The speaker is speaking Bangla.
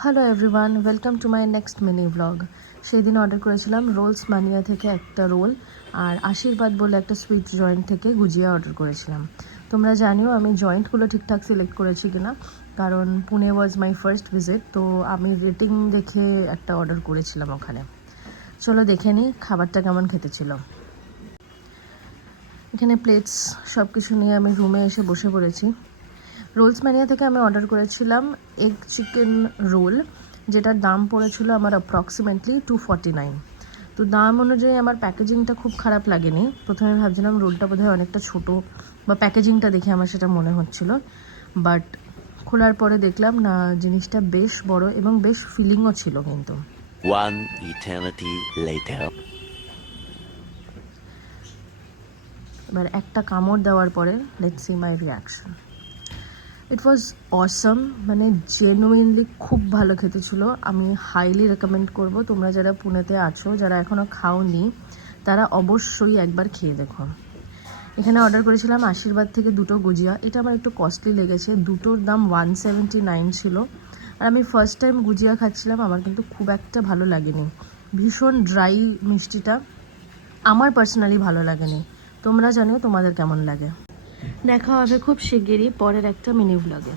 Hello everyone, welcome to my next mini blog. সেই দিন অর্ডার করেছিলাম রোলস মানিয়া থেকে একটা রোল, আর আশীর্বাদ বলে একটা সুইট জয়েন্ট থেকে গুজিয়া অর্ডার করেছিলাম। তোমরা জানিও আমি জয়েন্টগুলো ঠিকঠাক সিলেক্ট করেছি কিনা, কারণ পুনে ওয়াজ মাই ফার্স্ট ভিজিট, তো আমি রেটিং দেখে একটা অর্ডার করেছিলাম ওখানে। চলো দেখে নিই খাবারটা কেমন খেতে ছিল। এখানে প্লেটস সব কিছু নিয়ে আমি রুমে এসে বসে পড়েছি। রোলস ম্যানিয়া থেকে আমি অর্ডার করেছিলাম এগ চিকেন রোল, যেটার দাম পড়েছিল আমার অ্যাপ্রক্সিমেটলি 249। তো দাম অনুযায়ী আমার প্যাকেজিংটা খুব খারাপ লাগেনি। প্রথমে ভাবছিলাম রোলটা বোধহয় অনেকটা ছোটো, বা প্যাকেজিংটা দেখে আমার সেটা মনে হচ্ছিল, বাট খোলার পরে দেখলাম না, জিনিসটা বেশ বড় এবং বেশ ফিলিংও ছিল। কিন্তু One eternity later. এবার একটা কামড় দেওয়ার পরে লেটস সি মাই রিয়াকশন। ইট ওয়াজ অসম, মানে জেনুইনলি খুব ভালো খেতে ছিল। আমি হাইলি রেকমেন্ড করব, তোমরা যারা পুনেতে আছো, যারা এখনও খাওনি, তারা অবশ্যই একবার খেয়ে দেখো। এখানে অর্ডার করেছিলাম আশীর্বাদ থেকে দুটো গুজিয়া। এটা আমার একটু কস্টলি লেগেছে, দুটোর দাম 179 ছিল। আর আমি ফার্স্ট টাইম গুজিয়া খাচ্ছিলাম, আমার কিন্তু খুব একটা ভালো লাগেনি। ভীষণ ড্রাই মিষ্টিটা, আমার পার্সোনালি ভালো লাগেনি। তোমরা জানিও তোমাদের কেমন লাগে। দেখা হবে খুব শিগগিরই পরের একটা মিনি ব্লগে।